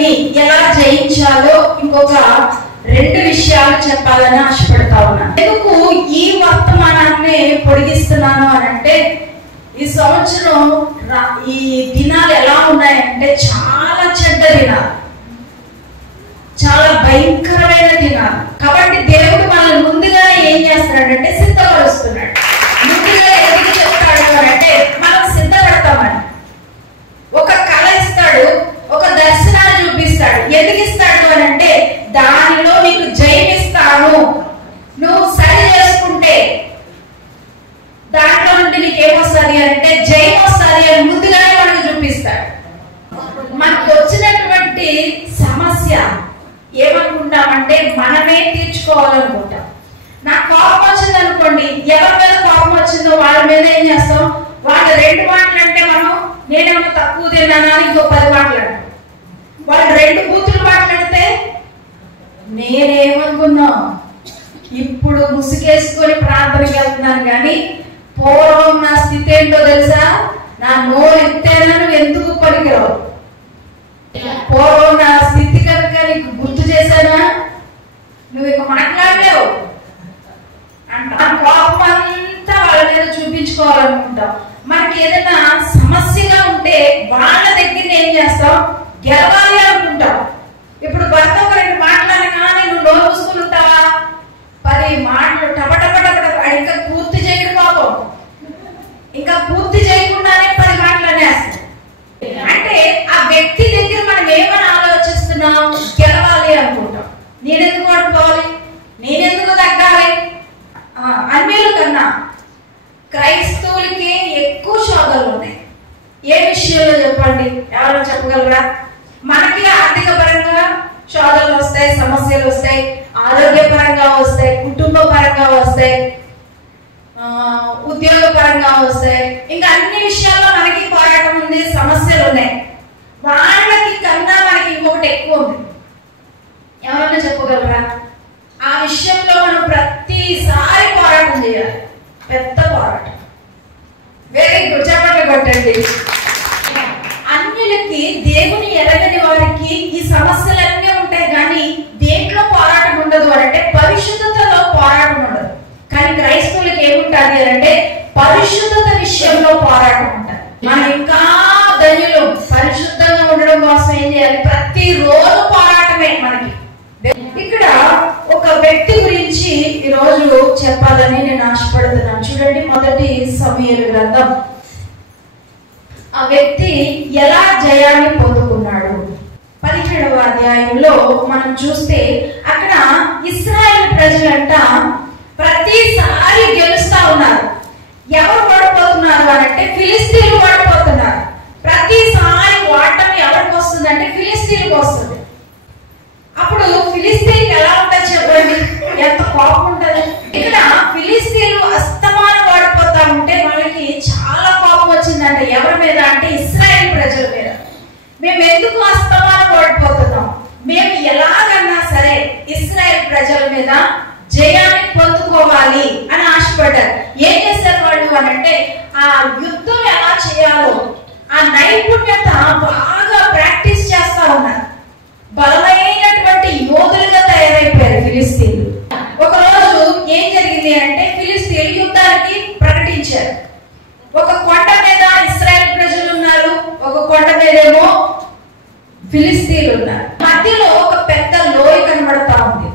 శత్రువులన్నీ ఎలా జయించాలో ఇంకొక 2 విషయాలు చెప్పాలని ఆశపడతా ఉన్నాను. ఎందుకు ఈ వర్తమానాన్ని పొడిగిస్తున్నాను అనంటే, ఈ సంవత్సరం ఈ దినాలు ఎలా ఉన్నాయంటే చాలా చెడ్డ దినాలు, చాలా భయంకరమైన దినాలు. కాబట్టి దేవుడు మనల్ని ముందుగానే ఏం చేస్తున్నాడంటే సిద్ధపరుస్తున్నాడు. ముందుగా ఎందుకు చెప్తాడు అంటే మనం సిద్ధపడతామని. ఒక కళ ఇస్తాడు, ఒక దర్శనాన్ని చూపిస్తాడు. ఎందుకు ఇస్తాడు అని అంటే దానిలో నీకు జయమిస్తాను, నువ్వు సరి చేసుకుంటే దాంట్లో నుండి నీకేమొస్తుంది అంటే జయం వస్తుంది అని ముందుగానే మనకు చూపిస్తాడు. మనకు వచ్చినటువంటి సమస్య ఏమనుకుంటామంటే మనమే తీర్చుకోవాలనుకుంటాం. నాకు కోపం వచ్చింది అనుకోండి, ఎవరి మీద కోపం వచ్చిందో వాళ్ళ మీద ఏం చేస్తాం, వాళ్ళు 2 మాటలు అంటే మనం నేనేమో తక్కువ తిన్నానా అని ఇంకో 10 మాటలు అంటాం. వాళ్ళు 2 బూతులు మాట్లాడితే నేనేమనుకున్నా ఇప్పుడు ముసుగేసుకొని ప్రార్థనకి వెళ్తున్నాను, కానీ పూర్వం నా స్థితి ఏంటో తెలుసా, నా నోరు ఎత్తేనా నువ్వు ఎందుకు పనికిరావు, పూర్వం నా స్థితి కనుక నీకు గుర్తు చేశానా నువ్వు ఇక మాట్లాడలేవు అంట. కోపం అంతా వాళ్ళ మీద చూపించుకోవాలనుకుంటాం. మనకి ఏదైనా సమస్యగా ఉంటే వాళ్ళ దగ్గర ఏం చేస్తాం, గెలవాలి అనుకుంటాం. ఇప్పుడు భర్త ఒక 2 మాట్లాడగానే నువ్వు నోరు మూసుకుని ఉంటావా, 10 మాటలు టపటపటపట ఇంకా పూర్తి చేయడం పాపం, ఇంకా పూర్తి చేయకుండానే 10 మాటలు అనేస్తాం. అంటే ఆ వ్యక్తి దగ్గర మనం ఏమని ఆలోచిస్తున్నాం, గెలవాలి అనుకుంటాం. నేనెందుకు ఓడిపోవాలి, నేనెందుకు తగ్గాలి. అన్యుల కన్నా క్రైస్తవులకి ఎక్కువ శోధనలు ఉన్నాయి. ఏ విషయంలో చెప్పండి, ఎవరో చెప్పగలరా? మనకి ఆర్థిక పరంగా శోధనలు వస్తాయి, సమస్యలు వస్తాయి, ఆరోగ్య పరంగా వస్తాయి, కుటుంబ పరంగా వస్తాయి, ఉద్యోగ పరంగా వస్తాయి, ఇంకా అన్ని విషయాల్లో మనకి పోరాటం ఉంది, సమస్యలు ఉన్నాయి. వాళ్ళకి కన్నా మనకి ఇంకొకటి ఎక్కువ ఉంది. ఎవరన్నా చెప్పగలరా? ఆ విషయంలో మనం ప్రతిసారి పోరాటం చేయాలి, పెద్ద పోరాటం. వెరీ గుడ్, చెప్పండి కొట్టండి. అన్యులకి, దేవుని ఎరగని వారికి ఈ సమస్యలన్నీ ఉంటాయి, కానీ దేంట్లో పోరాటం ఉండదు అంటే పరిశుద్ధతలో పోరాటం ఉండదు. కానీ క్రైస్తవులకి ఏముంటుంది అంటే పరిశుద్ధత విషయంలో పోరాటం ఉంటుంది. మనం ఇంకా ధన్యులు, పరిశుద్ధంగా ఉండడం కోసం ఏం చేయాలి, ప్రతిరోజు పోరాటమే మనకి. ఇక్కడ ఒక వ్యక్తి గురించి ఈరోజు చెప్పాలని నేను ఆశపడుతున్నాను. చూడండి, 1 సమూయేలు గ్రంథం. ఆ వ్యక్తి ఎలా జయాన్ని పొందుకున్నాడు 17వ అధ్యాయంలో మనం చూస్తే, అక్కడ ఇశ్రాయేలు ప్రజలంట ప్రతిసారి గెలుస్తా ఉన్నారు. ఎవరు ఓడిపోతున్నారు అంటే ఫిలిస్తీన్లు ఓడిపోతున్నారు. ప్రతిసారి ఓటమి ఎవరికి వస్తుందంటే ఫిలిస్తీన్లకు వస్తుంది. అప్పుడు ఫిలిస్తీన్కి ఎలా ఉంటుంది చెప్పండి, ఎంత కోపం ఉంటుంది. ఇక్కడ ఫిలిస్తీన్లు అస్తమానం ఓడిపోతా ఉంటే వాళ్ళకి చాలా కోపం వచ్చిందంటే ఎవరి మీద అంటే ఇశ్రాయేల్ ప్రజల మీద. మేము ఎందుకు అస్తమానం ఓడిపోతున్నాం, మేము ఎలాగన్నా సరే ఇశ్రాయేల్ ప్రజల మీద జయాన్ని పొందుకోవాలి అని ఆశపడ్డారు. ఏం చేశారు వాళ్ళు అనంటే ఆ యుద్ధం ఎలా చేయాలో ఆ నైపుణ్యత బాగా ప్రాక్టీస్ చేస్తా ఉన్నారు. బలమైనటువంటి యోధులుగా తయారైపోయారు ఫిలిస్తీన్లు. ఒక రోజు ఏం జరిగింది అంటే ఫిలిస్తీన్లు యుద్ధానికి ప్రకటించారు. ఒక కొండ మీద ఇశ్రాయేల్ ప్రజలు ఉన్నారు, ఒక కొండ మీదేమో ఫిలిస్తీన్లు ఉన్నారు. మధ్యలో ఒక పెద్ద లోయ కనబడతా ఉంది.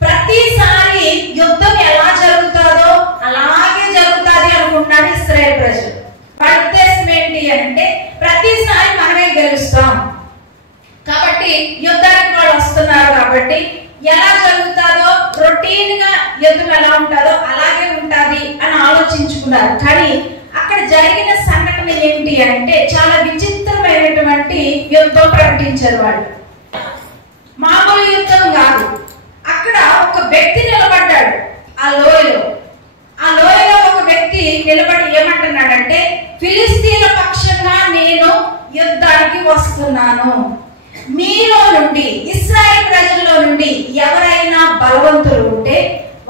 ప్రతిసారి యుద్ధం ఎలా జరుగుతుందో అలాగే జరుగుతుంది అనుకుంటున్నారు ఇశ్రాయేల్ ప్రజలు. వాళ్ళ ఉద్దేశం ఏంటి అంటే ప్రతిసారి మనమే గెలుస్తాం కాబట్టి యుద్ధానికి వాళ్ళు వస్తున్నారు కాబట్టి ఎలా జరుగుతుందో రొటీన్ గా యుద్ధం ఎలా ఉంటుందో అలాగే ఉంటది అని ఆలోచించుకున్నారు. కానీ అక్కడ జరిగిన సంఘటన ఏమిటి అంటే చాలా విచిత్రమైనటువంటి యుద్ధం ప్రకటించారు వాళ్ళు. మామూలు యుద్ధం కాదు. అక్కడ ఒక వ్యక్తి నిలబడ్డాడు ఆ లోయలో. ఆ లోయలో ఒక వ్యక్తి నిలబడి ఏమంటున్నాడంటే ఫిలిస్తీన్ల పక్షంగా నేను యుద్ధానికి వస్తున్నాను. మీలో నుండి ఇశ్రాయేల్ ప్రజల్లో నుండి ఎవరైనా బలవంతులు ఉంటే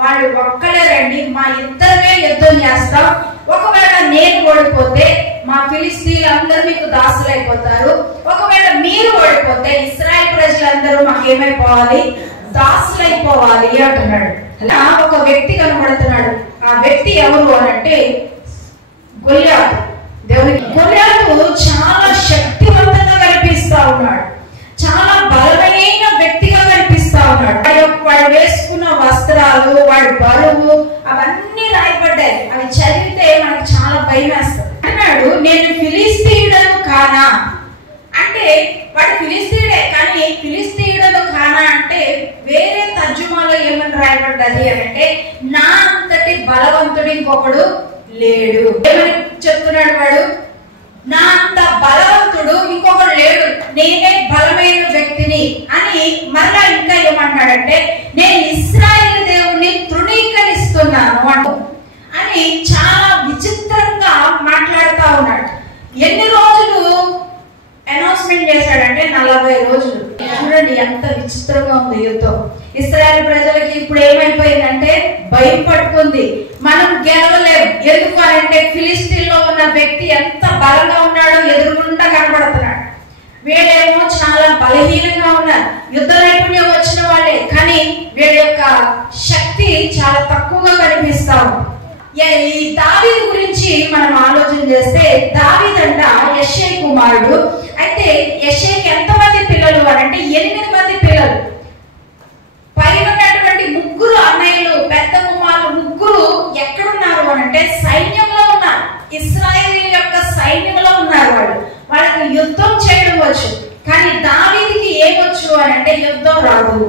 వాళ్ళు ఒక్కలే రండి, మా ఇద్దరమే యుద్ధం చేస్తాం. ఒకవేళ నేను ఓడిపోతే మా ఫిలిస్తీన్లందరూ మీకు దాసులైపోతారు, ఒకవేళ మీరు ఓడిపోతే ఇశ్రాయేల్ ప్రజలందరూ మాకేమైపోవాలి, దాసులైపోవాలి అంటున్నాడు. అలా ఒక వ్యక్తి కనబడుతున్నాడు. ఆ వ్యక్తి ఎవరు అనంటే గొల్యాతు. దేవునికి గొల్యాతు చాలా శక్తివంతంగా కనిపిస్తా ఉన్నాడు, చాలా బలమైన వ్యక్తిగా కనిపిస్తా ఉన్నాడు. వాడు వేసుకున్న వస్త్రాలు, వాడి బరువు అవన్నీ రాయబడ్డాయి. అవి చదివితే మనకు చాలా భయం వేస్తుంది. అన్నాడు, నేను ఫిలిస్తీయుడను కానా అంటే వాడు ఫిలిస్తీయుడే, కానీ ఫిలిస్తీయుడను కానా అంటే వేరే తర్జుమాలో ఏమని రాయబడ్డది అంటే నా అంతటి బలవంతుడు ఇంకొకడు లేడు. ఏమని చెప్తున్నాడు వాడు? నా అంత బలవంతుడు ఇంకొకడు లేడు, నేనే బలమైన వ్యక్తిని అని. మరలా ఇంకా ఏమంటాడంటే నేను ఇశ్రాయేలు దేవుణ్ణి తృణీకరిస్తున్నాను అంటూ అని చాలా విచిత్రంగా మాట్లాడుతా ఉన్నాడు. ఎన్ని రోజులు అనౌన్స్మెంట్ చేశాడంటే 40 రోజులు. చూడండి ఎంత విచిత్రంగా ఉంది యుద్ధం. ఇశ్రాయేల్ ప్రజలకి ఇప్పుడు ఏమైపోయిందంటే భయం పట్టుకుంది, మనం గెలవలేం. ఎందుకు అంటే ఫిలిస్తీన్లో ఉన్న వ్యక్తి ఎంత బలంగా ఉన్నాడో ఎదురుగుండా కనబడుతున్నాడు. వీళ్ళేమో చాలా బలహీనంగా ఉన్నారు, యుద్ధ నైపుణ్యం వచ్చిన వాళ్ళే, కానీ వీళ్ళ యొక్క శక్తి చాలా తక్కువగా కనిపిస్తా ఉంది. ఈ దావీదు గురించి మనం ఆలోచన చేస్తే, దావీదంట యెష్షై కుమారుడు. అయితే యెష్షైకి ఎంతమంది పిల్లలు అంటే 8 మంది పిల్లలు. పైన ఉన్నటువంటి 3 అన్నయ్యలు, పెద్ద కుమారులు 3 ఎక్కడున్నారు అంటే సైన్యంలో ఉన్నారు, ఇశ్రాయేలు యొక్క సైన్యంలో ఉన్నారు. వాళ్ళకి యుద్ధం చేయడం వచ్చు, కానీ దావీదుకి ఏమొచ్చు అంటే యుద్ధం రాదు.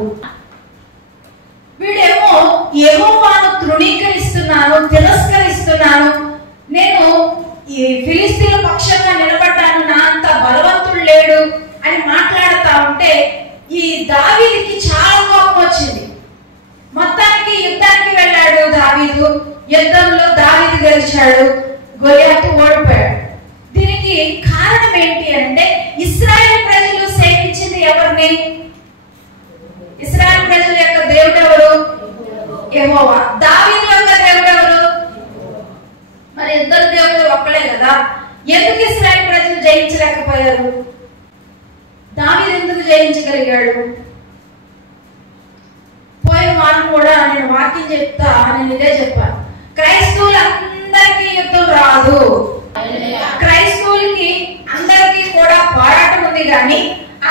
వీడేమో యెహోవాను తృణీకరిస్తున్నాను, తిరస్కరిస్తున్నాను, నేను ఈ ఫిలిస్తీన్ల పక్షంగా నిలబడ్డాను, నా అంత బలవంతుడు లేడు అని మాట్లాడుతా ఉంటే ఈ దావీదుకి చాలా కోపం వచ్చింది. మొత్తానికి యుద్ధానికి వెళ్ళాడు దావీదు. యుద్ధంలో దావీదు గెలిచాడు, గొల్యాతు ఓడిపోయాడు. దీనికి కారణం ఏంటి అంటే ఇశ్రాయేల్ ప్రజలు సేవించింది ఎవరిని? ఇశ్రాయేల్ ప్రజల యొక్క దేవుడు ఎవరు? యెహోవా. దావీదు యొక్క దేవుడు ఎవరు? మరి ఇద్దరు దేవుడు ఒక్కలే కదా. ఎందుకు ఇశ్రాయేల్ ప్రజలు జయించలేకపోయారు? దావీదు ఎందుకు జయించగలిగాడు? పోయిన వారం కూడా నేను వాక్యం చెప్తా, నేను ఇదే చెప్పాను, క్రైస్తవులందరికీ యుద్ధం రాదు. క్రైస్తవులకి అందరికీ కూడా పోరాటం ఉంది, కానీ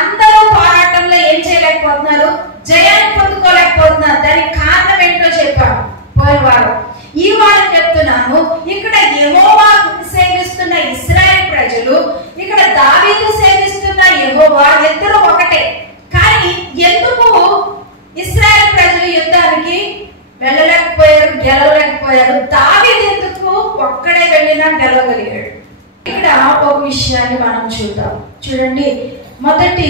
అందరూ పోరాటంలో ఏం చేయలేకపోతున్నారు, జయాన్ని పొందుకోలేకపోతున్నారు. దానికి కారణం ఏంటో చెప్పాను పోయిన వారం. ఈ వారం చెప్తున్నాను, ఇక్కడ యెహోవా సేవిస్తున్న ఇశ్రాయేల్ ప్రజలు, ఇక్కడ దావీదు సేవిస్తున్న యెహోవా, ఇద్దరు ఒకటే. కానీ ఎందుకు ఇశ్రాయేల్ ప్రజలు యుద్ధానికి వెళ్ళలేకపోయారు, గెలవలేకపోయారు? దావీదు ఎందుకు ఒక్కడే వెళ్ళినా గెలవగలిగాడు? ఇక్కడ ఒక విషయాన్ని మనం చూద్దాం. చూడండి, మొదటి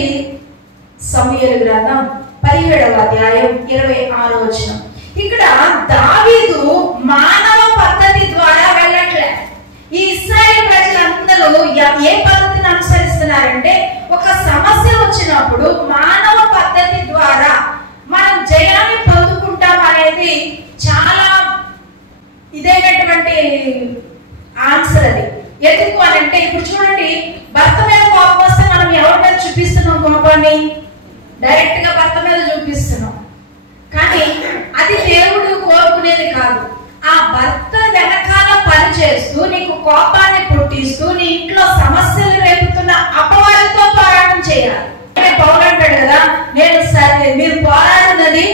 సమూయేలు గ్రంథం 17వ అధ్యాయం 26వ వచనం. ఇక్కడ దావీదు మానవ పద్ధతి ద్వారా వెళ్ళట్లే. ఈ ఇశ్రాయేల్ ప్రజలందరూ ఏ పద్ధతిని అనుసరిస్తున్నారంటే, ఒక సమస్య వచ్చినప్పుడు మానవ పద్ధతి ద్వారా మనం జయాన్ని పొందుకుంటాం అనేది చాలా ఇదైనటువంటి ఆన్సర్ అది. ఎందుకు అని అంటే, ఇప్పుడు చూడండి, భర్త మీద కోపం వస్తే మనం ఎవరి మీద చూపిస్తున్నాం కోపాన్ని? డైరెక్ట్ గా భర్త మీద చూపిస్తున్నాం, కానీ అది దేవుడు కోరుకునేది కాదు. ఆ భర్త వెనకాల పని చేస్తూ నీకు కోపాన్ని పుట్టిస్తూ నీ ఇంట్లో సమస్యలు రేపుతున్న అపవాదితో పోరాటం చేయాలి. పౌలు అంటాడు కదా, మీరు పోరాడున్నది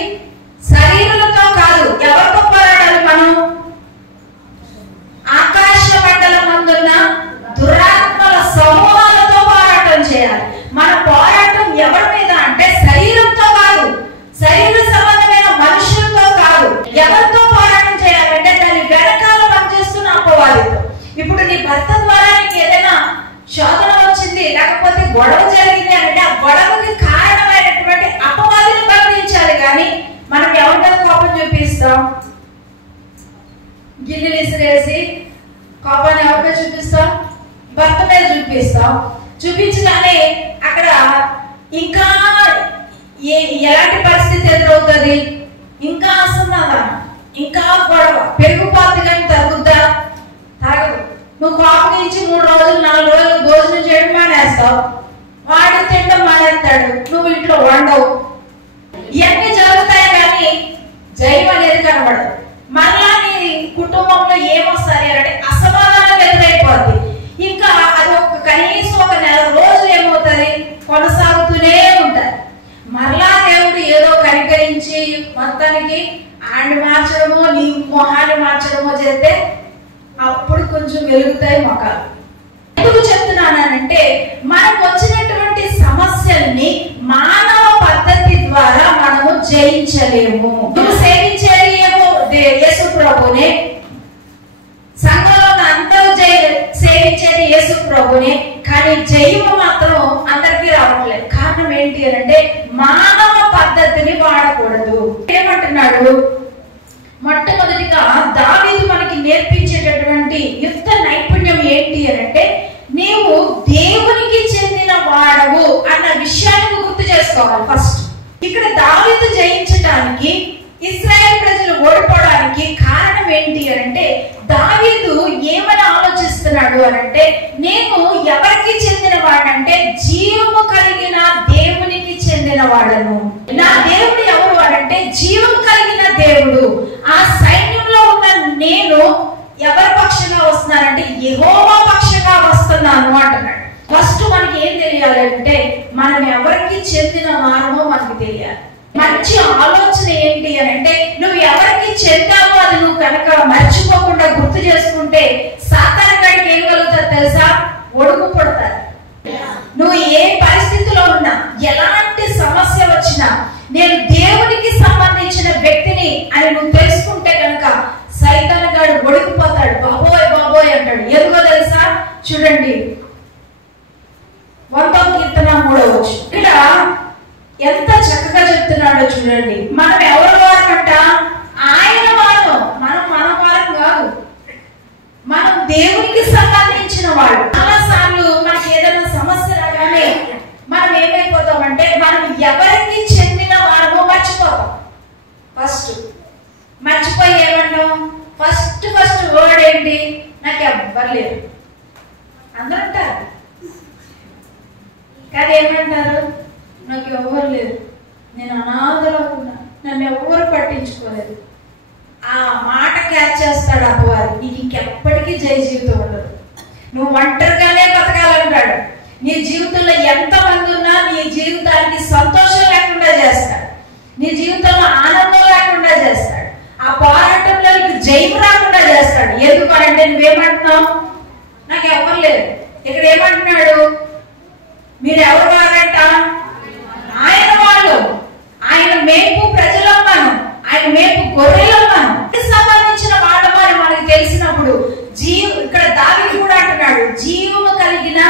శరీరులతో కాదు. ఎవరితో పోరాడాలి మనం? ఆకాశ మండలం అందున్న దురాత్మల సమూహాలతో పోరాటం చేయాలి. మన పోరాటం ఎవరి మీద అంటే శరీరంతో కాదు, శరీర సంబంధమైన మనుషులతో కాదు. ఎవరితో పోరాటం చేయాలంటే దాని వెనకాల పనిచేస్తున్న అపవాదితో. ఇప్పుడు నీ భర్త ద్వారా నీకు ఏదైనా శోధన వచ్చింది, లేకపోతే గొడవ జరిగింది అంటే ఆ గొడవకి కారణమైనటువంటి అపవాదిని బంధించాలి. కానీ మనం ఎవరి కోపం చూపిస్తాం? గిన్నెలు ఇసిరేసి కోపాన్ని ఎవరి మీద చూపిస్తాం? భర్త మీద చూపిస్తాం. చూపించగానే అక్కడ ఇంకా ఎలాంటి పరిస్థితి ఎదురవుతుంది? ఇంకా అసమాధానం, ఇంకా గొడవ పెరుగుపాతి, కానీ తగ్గుద్దా? తరగదు. నువ్వు కోపగించి 3 రోజులు 4 రోజులు భోజనం చేయడం మానేస్తావు, వాడు తినడం మానేస్తాడు, నువ్వు ఇంట్లో వండవు. ఇవన్నీ జరుగుతాయి కానీ జయం అనేది కనబడదు. మళ్ళా నీ కుటుంబంలో ఏమొస్తాయి అంటే అసమాధానం ఎదురైపోద్ది. ఇంకా అది కనీసం ఒక నెల రోజులు ఏమవుతుంది, కొనసాగుతూనే ఉంటాయి. మరలా దేవుడు ఏదో కనికరించి మొత్తానికి ఆడిని మార్చడమో నీ మొహాన్ని మార్చడమో చేస్తే అప్పుడు కొంచెం వెలుగుతాయి మొఖాలు. ఎందుకు చెప్తున్నానంటే మనకు వచ్చినటువంటి సమస్యల్ని మానవ పద్ధతి ద్వారా మనము జయించలేము. నువ్వు సేవించేది ఏమో యేసు ప్రభునే, సంఘంలో అందరూ సేవించేది యేసు ప్రభునే, కానీ జయము మాత్రం అందరికీ రావట్లేదు. కారణం ఏంటి అంటే మానవ పద్ధతిని వాడకూడదు. ఏమంటున్నాడు? మొట్టమొదటిగా దావీదు మనకి నేర్పించేటటువంటి యుద్ధ నైపుణ్యం ఏంటి అంటే నీవు దేవునికి చెందిన వాడవు అన్న విషయాన్ని గుర్తు చేసుకోవాలి. ఫస్ట్ ఇక్కడ దావీదు జయించడానికి, ఇశ్రాయేల్ ప్రజలు ఓడిపోవడానికి కారణం ఏంటి అంటే దావీదు ఏమని ఆలోచిస్తున్నాడు అనంటే నేను ఎవరికి చెందిన వాడంటే జీవము కలిగిన దేవునికి చెందిన వాడను. నా దేవుడు ఎవరు అనంటే జీవము కలిగిన దేవుడు. ఆ సైన్యంలో ఉన్న నేను ఎవరి పక్షంగా వస్తున్నానంటే యెహోవా పక్షంగా వస్తున్నాను అంటున్నాడు. ఫస్ట్ మనకి ఏం తెలియాలంటే మనం ఎవరికి చెందిన వారమో మనకి తెలియాలి. మంచి ఆలోచన ఏంటి అని అంటే నువ్వు ఎవరికి చెందావో అది నువ్వు కనుక మర్చిపోకుండా గుర్తు చేసుకుంటే సాతాను గాడికి ఏం కలుగుతుంది తెలుసా? ఒడుగు పడతారు. నువ్వు ఏ పరిస్థితిలో ఉన్నా, ఎలాంటి సమస్య వచ్చినా నేను దేవునికి సంబంధించిన వ్యక్తిని అని నువ్వు తెలుసుకుంటే కనుక సైతాను గాడు ఒడికిపోతాడు. బాబోయ్ బాబోయ్ అంటాడు. ఎందుకో తెలుసా? చూడండి 100వ కీర్తన 3వ వచనం. ఇక్కడ ఎంత చక్కగా చెప్తున్నాడో చూడండి. మనం ఎవరి వారమంట? ఆయన వారం. మనం మన వారం కాదు, మనం దేవునికి సంబంధించిన వాడు. చాలా సార్లు మనకి ఏదైనా సమస్య రాగానే మనం ఏమైపోతామంటే మనం ఎవరికి చెందిన వారమో మర్చిపోతాం. ఫస్ట్ మర్చిపోయి ఏమంటాం? ఫస్ట్ వర్డ్ ఏంటి? నాకు ఎవ్వరు లేరు. అందరూ అంటారు కానీ ఏమంటారు? నాకు ఎవరు లేరు, నేను అనాథలో ఉన్నా, నన్ను ఎవరు పట్టించుకోలేదు. ఆ మాట క్యాచ్ చేస్తాడు అపవాది. నీకు ఇంకెప్పటికీ జయ జీవితం ఉండదు, నువ్వు ఒంటరిగానే బతకాలంటాడు. నీ జీవితంలో ఎంతమంది ఉన్నా నీ జీవితానికి సంతోషం లేకుండా చేస్తాడు, నీ జీవితంలో ఆనందం లేకుండా చేస్తాడు, ఆ పోరాటంలో నీకు జయం రాకుండా చేస్తాడు. ఎందుకంటే నువ్వేమంటున్నావు? నాకు ఎవరు లేరు. ఇక్కడ ఏమంటున్నాడు? మీరు ఎవరు వారంట? ఆయన వాళ్ళు. ఆయన మేపు ప్రజలమ్మాను, ఆయన మేపు గొర్రెలమ్మాను సంబంధించిన వాళ్ళమని మనకి తెలిసినప్పుడు ఇక్కడ దావీదు కూడా అంటున్నాడు జీవము కలిగిన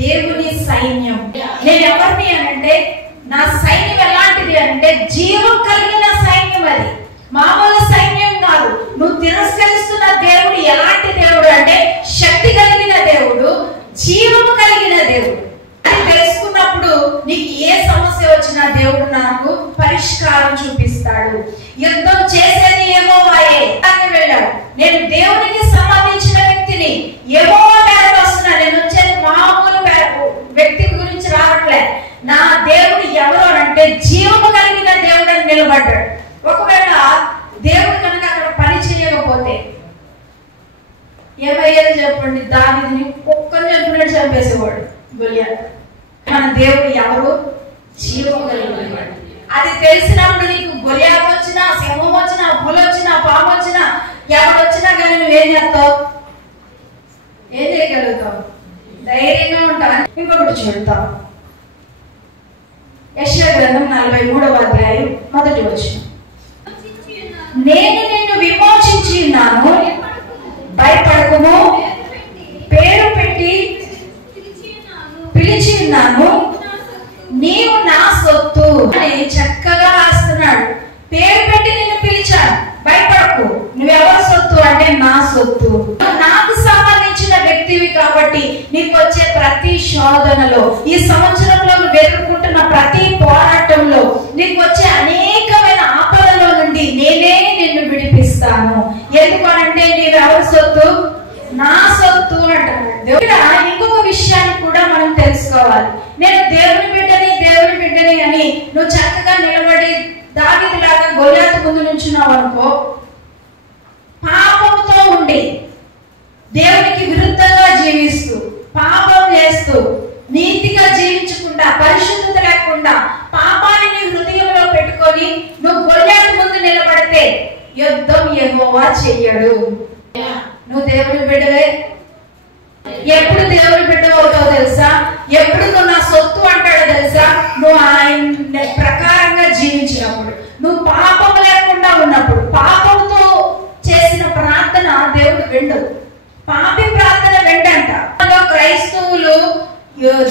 దేవుని సైన్యం. నేను ఎవరిని అనంటే నా సైన్యం ఎలాంటిది అంటే జీవం కలిగిన సైన్యం. అది మామూలు సైన్యం కాదు. నువ్వు తిరస్కరిస్తున్న దేవుడు ఎలాంటి దేవుడు అంటే శక్తి కలిగిన దేవుడు, జీవము కలిగిన దేవుడు. అది తెలుసుకున్నప్పుడు నీకు ఏ సమస్య వచ్చినా దేవుడు నాకు పరిష్కారం చూపిస్తాడు. యుద్ధం చేసేది యెహోవాయే అని వెళ్ళాడు. నేను దేవునికి సంబంధించిన వ్యక్తిని, యెహోవా పేరుతో వస్తున్నా. నేను వచ్చేది మామూలు వ్యక్తి గురించి రావట్లే. నా దేవుడు ఎవరు అంటే జీవము కలిగిన దేవుడు అని నిలబడ్డాడు. ఒకవేళ దేవుడు కనుక అక్కడ పని చేయకపోతే ఏమయ్యేది చెప్పండి? దావీదుని ఒక్కరిని చెప్పినట్టు చంపేసేవాడు గొలియాతు. మన దేవుడు ఎవరు? జీవము కలిగిన వాడు. అది తెలిసినప్పుడు నీకు గొలియాతు వచ్చినా, సింహం వచ్చినా, పులి వచ్చినా, పాము వచ్చినా, ఎవరు వచ్చినా కానీ నువ్వేం చేస్తావు? ఏం చేయగలుగుతావు? ధైర్యంగా ఉంటావు. ఇంకొకటి చూడతాం, యెషయా గ్రంథం 43వ అధ్యాయం 1వ వచనం. నేను నిన్ను విమోచించి ఉన్నాను, భయపడకుము, పేరు పెట్టి పిలిచి ఉన్నాను, నీవు నా సొత్తు అని చక్కగా రాస్తున్నాడు. పేరు పెట్టి నిన్ను పిలిచాను, భయపడకు, నువ్వెవరి సొత్తు అంటే నా సొత్తు. నాకు సంబంధించిన వ్యక్తివి కాబట్టి నీకు వచ్చే ప్రతి శోధనలో, ఈ సంవత్సరంలో నువ్వు ఎదుర్కొంటున్న ప్రతి పోరాటంలో, నీకు వచ్చే అనేకమైన ఆపదలో నుండి నేనే నిన్ను విడిపిస్తాను. ఎందుకనంటే నీవెవరి సొత్తు? నా సొత్తు ఇంకొక విషయాన్ని కూడా మనం తెలుసుకోవాలి. నేను దేవుని బిడ్డని అని నువ్వు చక్కగా నిలబడి దావీదులాగా గొల్యాతు ముందు నుంచున్నావు అనుకో, పాపంతో ఉండి దేవునికి విరుద్ధంగా జీవిస్తూ పాపం చేస్తూ నీతిగా జీవించకుండా పరిశుద్ధత లేకుండా పాపాన్ని నీ హృదయంలో పెట్టుకొని నువ్వు గొల్యాతు ముందు నిలబడితే యుద్ధం యెహోవా చెయ్యడు. నువ్వు దేవుని బిడ్డవే. ఎప్పుడు దేవుని బిడ్డ అవుతావు తెలుసా? ఎప్పుడు నువ్వు నా సొత్తు అంటాడో తెలుసా? నువ్వు ఆయన ప్రకారంగా జీవించినప్పుడు, నువ్వు పాపం లేకుండా ఉన్నప్పుడు, పాపంతో చేసిన ప్రార్థన దేవుడు విండదు. పాపి ప్రార్థన వెంటంట. క్రైస్తవులు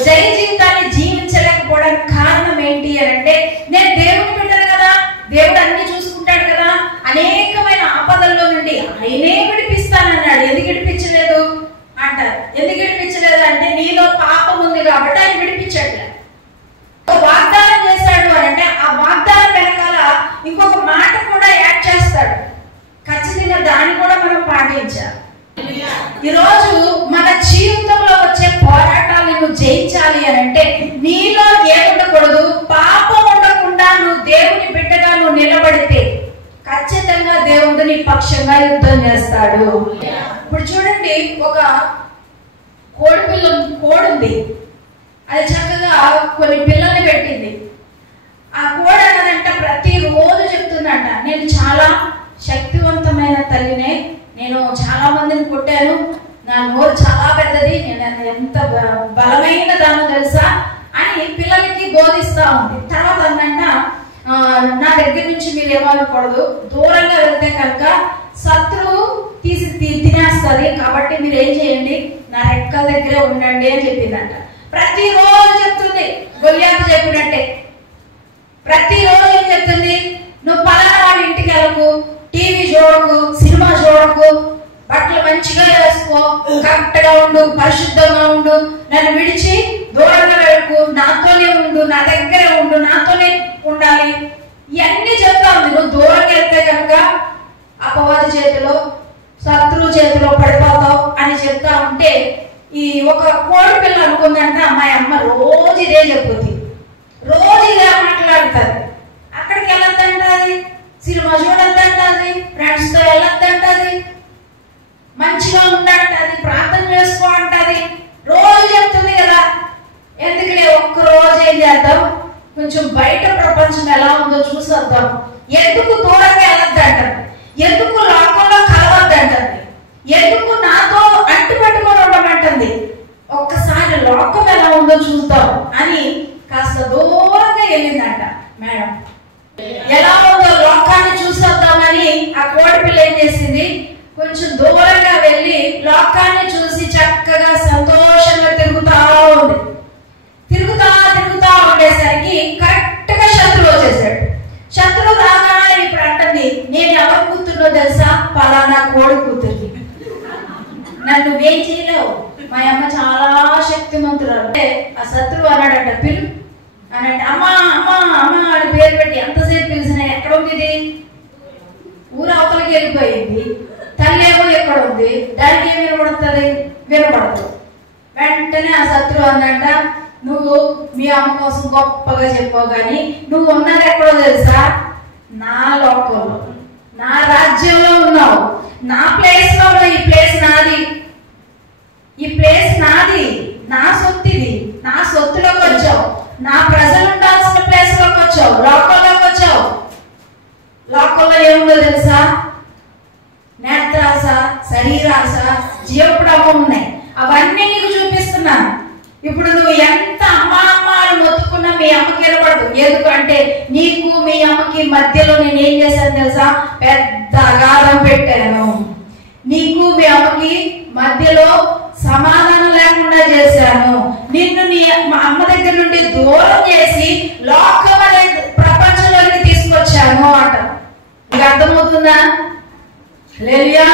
జయ జీవితాన్ని జీవించలేకపోవడానికి కారణం ఏంటి అని అంటే, నేను దేవుని బిడ్డను కదా, దేవుడు అన్ని చూసుకుంటాడు కదా, అనేకమైన ఆపదల్లో నుండి ఆయనే విడిపిస్తానన్నాడు. ఎందుకు విడిపించలేదు అంటారు. ఎందుకు విడిపించలేదు అంటే, నీలో పాపం ఉంది కాబట్టి ఆయన విడిపించట్లేదు. వాగ్దానం చేశాడు అని అంటే ఆ వాగ్దానం వెనకాల ఇంకొక మాట కూడా యాడ్ చేస్తాడు. ఖచ్చితంగా దాన్ని కూడా మనం పాటించాలి. ఈరోజు మన జీవితంలో వచ్చే పోరాటాలను నువ్వు జయించాలి అని అంటే నీలో ఏముండకూడదు, పాపం ఉండకుండా నువ్వు దేవుని బిడ్డగా నువ్వు నిలబడితే ఖచ్చితంగా దేవుడు నీ పక్షంగా యుద్ధం చేస్తాడు. ఇప్పుడు చూడండి, ఒక కోడి ఉంది. అది చక్కగా కొన్ని పిల్లల్ని పెట్టింది. ఆ కోడి అన్నదంట ప్రతిరోజు చెప్తుందంట, నేను చాలా శక్తివంతమైన తల్లినే, నేను చాలా మందిని కొట్టాను, నా నోరు చాలా పెద్దది, నేను ఎంత బలమైన దానో తెలుసా అని పిల్లలకి బోధిస్తా ఉంది. తర్వాత అందంట, నా దగ్గర నుంచి మీరు ఏమనకూడదు, దూరంగా వెళ్తే కనుక శత్రువు తీసి తినేస్తుంది, కాబట్టి మీరు ఏం చేయండి, నా రెక్కల దగ్గరే ఉండండి అని చెప్పిందంట. ప్రతిరోజు చెప్తుంది, గొల్యాతు చెప్పినట్టే. ప్రతిరోజు ఏం చెప్తుంది, నువ్వు పలానా వాళ్ళ ఇంటికి వెళ్ళకు, టీవీ చూడకు, సినిమా చూడకు, బట్టలు మంచిగా వేసుకో, కరెక్ట్ గా ఉండు, పరిశుద్ధంగా ఉండు, నన్ను విడిచి దూరంగా వెళ్ళకు, నాతోనే ఉండు, నా దగ్గరే ఉండు, నాతోనే ఉండాలి, ఇవన్నీ చెప్తా ఉంది. నువ్వు దూరంగా వెళ్తే కనుక అపవాది చేతిలో, శత్రువు చేతిలో పడిపోతావు అని చెప్తా ఉంటే, ఈ ఒక కోడి పిల్ల అనుకుందంట, మా అమ్మ రోజు ఇదే చెప్పుద్ది, రోజు ఇదే మాట్లాడుతుంది, అక్కడికి వెళ్ళొద్దంటది, సినిమా చూడొద్దంటది, ఫ్రెండ్స్ తో వెళ్ళొద్దంటది, మంచిగా ఉండంటది, ప్రార్థన చేసుకో అంటది, రోజు చెప్తుంది కదా. ఎందుకులే ఒక్క రోజు ఏం చేద్దాం, కొంచెం బయట ప్రపంచం ఎలా ఉందో చూసొద్దాం, ఎందుకు దూరంగా వెళ్ళొద్దంటది, ఎందుకు లోకంలో కలవద్దంటది, ఎందుకు నాతో అంటు పెట్టుకొని ఉండమంటుంది, ఒక్కసారి లోకం ఎలా ఉందో చూద్దాం అని కాస్త దూరంగా వెళ్ళిందంట. మేడం ఎలా ఉందో లోకాన్ని చూసొద్దామని ఆ కోడి పిల్ల ఏం చేసింది, కొంచెం దూరంగా వెళ్ళి లోకాన్ని చూసి చక్కగా సంతోషంగా తిరుగుతా ఉంది. తిరుగుతా ఉండేసరికి కరెక్ట్ గా శత్రువు వచ్చేసాడు. శత్రువు రాగానే ఇప్పుడు అంటుంది, నేను ఎవరు కూతుర్నో తెలుసా, పలానా కోడి కూతుర్ని, నన్ను ఏం చేయలేవు, మా అమ్మ చాలా శక్తిమంతురాలు అంటే ఆ శత్రువు అన్నాడంట, పిలు అని అంటే, అమ్మా అమ్మా అమ్మ అని పేరు పెట్టి ఎంతసేపు పిలిచినా ఎక్కడ ఉంది, ఇది ఊరు అవతలకి వెళ్ళిపోయింది, తల్లి ఏమో ఎక్కడ ఉంది, దానికి ఏం వినపడుతుంది, వినపడదు. వెంటనే ఆ శత్రువు అందంట, నువ్వు మీ అమ్మ కోసం గొప్పగా చెప్పావు, కానీ నువ్వు ఉన్నది ఎక్కడో తెలుసా, నా లోకంలో, నా రాజ్యంలో ఉన్నావు, నా ప్లేస్ లో ఉన్నావు, ఈ ప్లేస్ నాది, ఈ ప్లేస్ నాది, నా సొత్తిది, నా సొత్తులోకి వచ్చావు, నా ప్రజలు ఉండాల్సిన ప్లేస్ లోకి వచ్చావు, లోకంలోకి వచ్చావు. లోకంలో ఏముందో తెలుసా, నేత్రాస, శరీరాస, జీవపుడవం ఉన్నాయి, అవన్నీ నీకు చూపిస్తున్నాను. ఇప్పుడు నువ్వు ఎంత అమ్మా అమ్మ అని మొత్తుకున్నా మీ అమ్మకి వినపడదు. ఎందుకంటే నీకు మీ అమ్మకి మధ్యలో నేను ఏం చేశాను తెలుసా, పెద్ద అగాధం పెట్టాను. నీకు మీ అమ్మకి మధ్యలో సమాధానం లేకుండా చేశాను. నిన్ను నీ అమ్మ దగ్గర నుండి దూరం చేసి లోకం అనే ప్రపంచంలోకి తీసుకొచ్చాను అంట. మీకు అర్థమవుతుందా? హల్లెలూయా.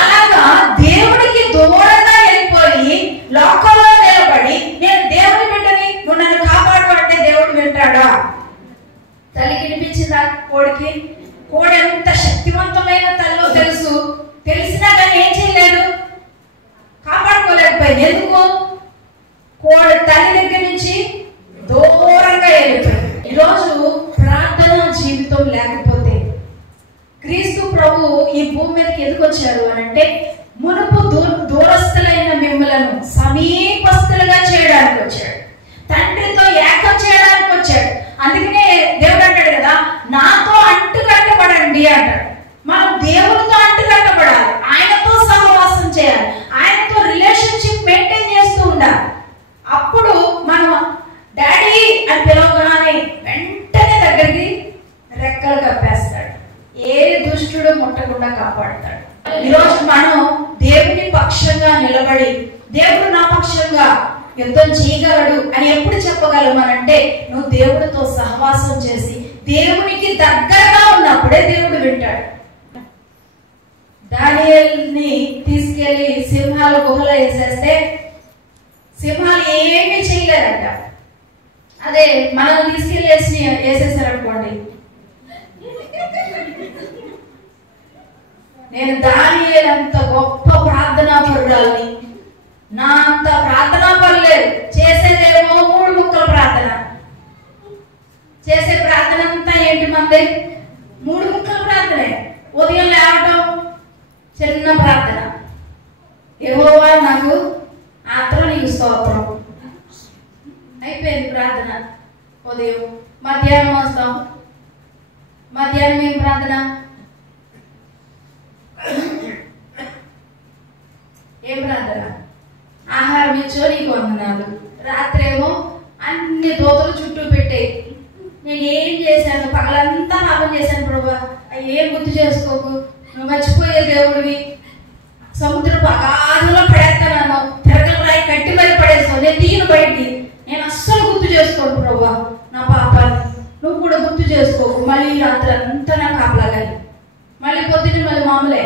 అలాగా దేవుడికి దూరంగా వెళ్ళిపోయి లోకంలో నిలబడి నేను దేవుడి బిడ్డని, నువ్వు నన్ను కాపాడు అంటే దేవుడు వింటాడా? తల్లికి వినిపించిందా కోడికి? కోడి ఎంత శక్తివంతమైన తల్లో తెలుసు, తెలిసినా కానీ ఏం చేయలేదు, కాపాడుకోలేదు. లేకపోయింది. ఎందుకు? కోడి తల్లి దగ్గర నుంచి దూరంగా వెళ్ళిపోయింది. ఈరోజు ప్రార్థన జీవితం లేకపోతే క్రీస్తు ప్రభు ఈ భూమి మీదకి ఎందుకు వచ్చారు అని అంటే మునుపు దూరస్తులైన మిమ్మలను సమీపస్తులుగా చేయడానికి వచ్చాడు. తండ్రితో ఏకం చేయడానికి వచ్చాడు. అందుకనే దేవుడు అంటాడు కదా, నాతో అంటుకట్టబడండి అంటాడు. మనం దేవునితో అంటుకట్టబడాలి, ఆయనతో సహవాసం చేయాలి, ఆయనతో రిలేషన్షిప్ మెయింటైన్ చేస్తూ ఉండాలి. అప్పుడు మనం డాడీ అని పిలవగానే వెంటనే దగ్గరికి రెక్కలు కప్పేస్తాడు. ఏ దుష్టుడు ముట్టకుండా కాపాడుతాడు. ఈరోజు మనం దేవుని పక్షంగా నిలబడి దేవుడు నా పక్షంగా యుద్ధం చేయగలడు అని ఎప్పుడు చెప్పగలము అనంటే నువ్వు దేవుడితో సహవాసం చేసి దేవునికి దగ్గరగా ఉన్నప్పుడే దేవుడు వింటాడు. దానియేలుని తీసుకెళ్లి సింహాల గుహలో వేసేస్తే సింహాలు ఏమీ చేయలేదంట. అదే మనం తీసుకెళ్లి వేసేసారనుకోండి, నేను దానియేలంత గొప్ప ప్రార్థనా పరుడాలని, నా అంత ప్రార్థనా పరులేదు, చేసేదేమో 3 ముక్కల ప్రార్థన. చేసే ప్రార్థన అంతా ఏంటి మంది? 3 ముక్కల ప్రార్థనే. ఉదయం లేవటం చిన్న ప్రార్థన, యెహోవా నాకు ఆత్రం నీకు స్తోత్రం, అయిపోయింది ప్రార్థన. ఉదయం మధ్యాహ్నం వస్తాం, మధ్యాహ్నం ఏం ప్రార్థన? ఏం ప్రార్థన? ఆహారం ఇచ్చో నీకు వందనాలు. రాత్రి ఏమో అన్ని దోతలు చుట్టూ పెట్టాయి, నేను ఏం చేశాను, పగలంతా పాపం చేశాను ప్రభా, ఏం గుర్తు చేసుకోకు, నువ్వు మర్చిపోయే దేవుడివి, సముద్రపు అగాధంలో పడేస్తాను, తిరగల రాయి కట్టి మరి పడేస్తావు, నేను తీయను బయటికి, నేను అస్సలు గుర్తు చేసుకోను ప్రభా నా పాపాన్ని, నువ్వు కూడా గుర్తు చేసుకోకు. మళ్ళీ రాత్రి అంతా నాకు కాపలాగాలి, మళ్ళీ పొద్దున్న మళ్ళీ మామూలే.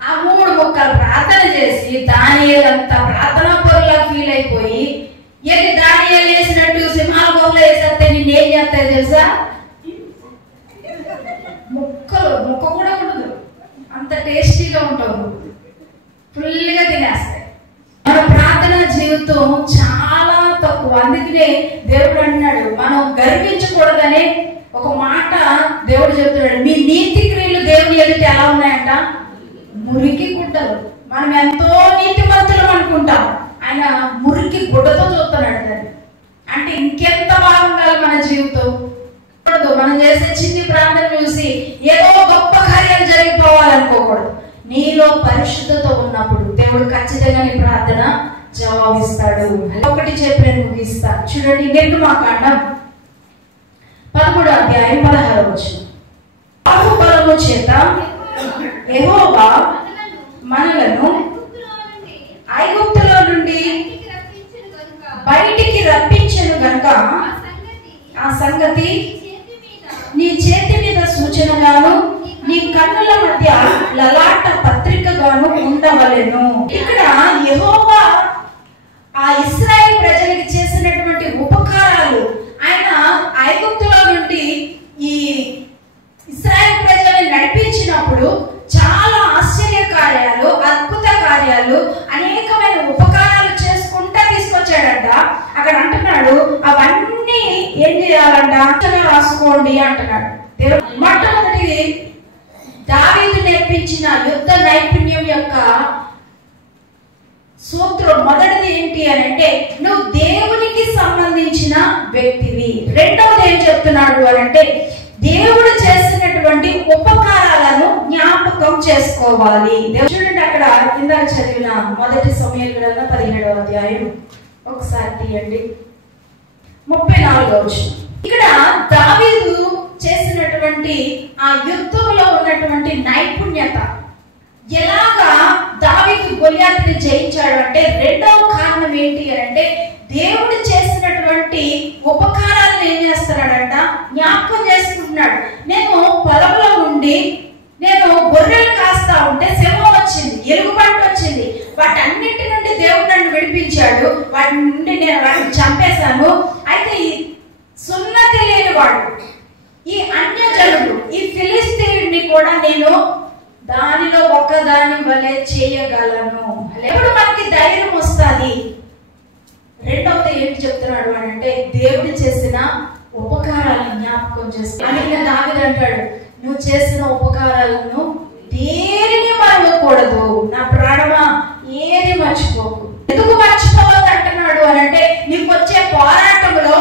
ఆ 3 ముక్కలు ప్రార్థన చేసి దానియేలంతా ప్రార్థనా పరులా ఫీల్ అయిపోయి, ఏంటి దానియేలు వేసినట్టు సింహాల గుహలో వేసేస్తే నిన్నేం చేస్తాయి తెలుసా? ముక్క కూడా ఉండదు, అంత టేస్టీగా ఉంటావు, ఫుల్గా తినేస్తాయి. మన ప్రార్థనా జీవితం చాలా తక్కువ. అందుకనే దేవుడు అంటున్నాడు, మనం గర్వించకూడదనే ఒక మాట దేవుడు చెప్తున్నాడు. మీ నీతి క్రియలు దేవుని ఎదుట ఎలా ఉన్నాయంట? మురికి గుడ్డలు. మనం ఎంతో నీతిమంతులు అనుకుంటాం, ఆయన మురికి గుడ్డతో చూస్తున్నాడు దాన్ని. అంటే ఇంకెంత బాగుండాలి మన జీవితం. మనం చేసే చిన్ని ప్రార్థన చూసి ఏదో గొప్ప కార్యాలు జరిగిపోవాలనుకోకూడదు. నీలో పరిశుద్ధత ఉన్నప్పుడు దేవుడు ఖచ్చితంగా నీ ప్రార్థన జవాబిస్తాడు. ఒకటి చెప్పి ముగిస్తా చూడండి. నిర్గమాకాండం 11వ అధ్యాయం 16వ వచనం. బాహుబలము చేత యెహోవా మనలను ఐగుప్తులో నుండి బయటికి రప్పించెను గనుక ఆ సంగతి నీ చేతి మీద సూచనగాను నీ కన్నుల మధ్య లలాట పత్రికగాను ఉండవలెను. ఇక్కడ యెహోవా ఆ ఇశ్రాయేలు ప్రజలకు చేసినటువంటి ఉపకారాలు, ఆయన ఐగుప్తులో నుండి ఈ ఇశ్రాయేలు ప్రజల్ని నడిపించినప్పుడు చాలా ఆశ్చర్య కార్యాలు, అద్భుత కార్యాలు, అనేకమైన ఉపకారాలు చేసుకుంటా తీసుకొచ్చాడంట. అక్కడ అంటున్నాడు అవన్నీ ఏం చేయాలంట? రాసుకోండి అంటున్నాడు దేవుడు. మొట్టమొదటి దావీదు నేర్పించిన యుద్ధ నైపుణ్యం యొక్క సూత్రం మొదటిది ఏంటి అని అంటే నువ్వు దేవునికి సంబంధించిన వ్యక్తివి. రెండవది ఏం చెప్తున్నాడు అని అంటే దేవుడు చేసినటువంటి ఉపకారాలను జ్ఞాపకం చేసుకోవాలి. చూడండి, అక్కడ కింద చదివిన మొదటి సమూయేలు గ్రంథం 17వ అధ్యాయం ఒకసారి తీయండి, 34వ వచనం. ఇక్కడ దావీదు చేసినటువంటి ఆ యుద్ధంలో ఉన్నటువంటి నైపుణ్యత, ఎలాగా దావీదు గొలియాతుని జయించాడు అంటే రెండవ కారణం ఏంటి అని అంటే దేవుడు చేసినటువంటి ఉపకారాలను ఏం చేస్తున్నాడంట? జ్ఞాపకం చేసుకుంటున్నాడు. నేను పొలంలో ఉండి నేను గొర్రెలు కాస్తా ఉంటే సింహం వచ్చింది, ఎలుగుబంటి వచ్చింది, వాటన్నిటి నుండి దేవుడు నన్ను విడిపించాడు, వాటి నుండి నేను వాటిని చంపేశాను. అయితే ఈ సున్నతి లేని వాడు, ఈ అన్యజనుడు, ఈ ఫిలిస్తీయుడిని కూడా నేను దానిలో ఒకదాని వలె చేయగలను. ఎప్పుడు మనకి ధైర్యం వస్తుంది? రెండవది ఏంటి చెప్తున్నాడు అంటే దేవుడు చేసిన ఉపకారాలను జ్ఞాపకం చేస్తాడు. అందుకే దావీదు అంటాడు, నువ్వు చేసిన ఉపకారాలను దేనిని మరవకూడదు, నా ప్రాణమా ఏది మర్చిపోకు. ఎందుకు మర్చిపోవద్దు అంటున్నాడు అంటే నీకు వచ్చే పోరాటంలో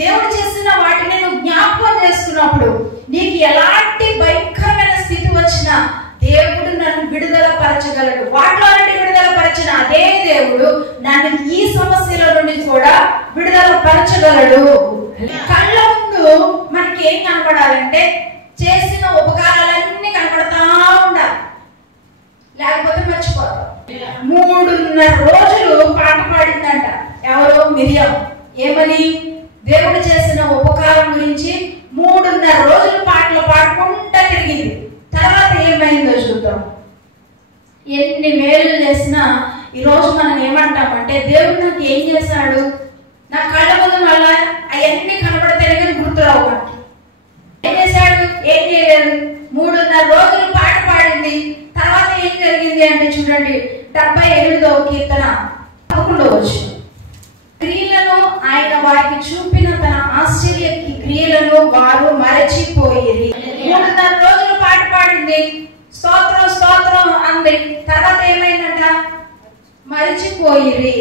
దేవుడు చేసిన వాటిని నువ్వు జ్ఞాపకం చేసుకున్నప్పుడు నీకు ఎలాంటి భయంకరమైన స్థితి వచ్చినా దేవుడు నన్ను విడుదల పరచగలడు. వాటిలో నుండి విడుదల పరచిన అదే దేవుడు నన్ను ఈ సమస్యల నుండి కూడా విడుదల పరచగలడు. కళ్ళ ముందు మనకి ఏం కనపడాలంటే చేసిన ఉపకారాలన్నీ కనపడతా ఉండాలి, లేకపోతే మర్చిపోతాం. 3.5 రోజులు పాట పాడిందంట ఎవరో మిరియం. ఏమని? దేవుడు చేసిన ఉపకారం గురించి 3.5 రోజులు పాటలు పాడుకుంటా తిరిగింది. తర్వాత ఏమైందో చూద్దాం. ఎన్ని మేలు చేసినా ఈరోజు మనం ఏమంటామంటే దేవుడు నాకు ఏం చేశాడు, నా కళ్ళ ముందు మళ్ళా అవన్నీ కనపడితేనే కానీ గుర్తురావు. ఏం చేశాడు? ఏం చేయలేదు. 3.5 రోజులు పాట పాడింది. తర్వాత ఏం జరిగింది అంటే చూడండి 78వ కీర్తన 11వ వచనం. క్రియలను ఆయన వారికి చూపిన తన ఆశ్చర్య క్రియలను వారు మరచిపోయిరి. 3.5 రోజులు పాట పాడింది, స్తోత్రం స్తోత్రం అంది. తర్వాత ఏమైందంట? మరచిపోయిరి.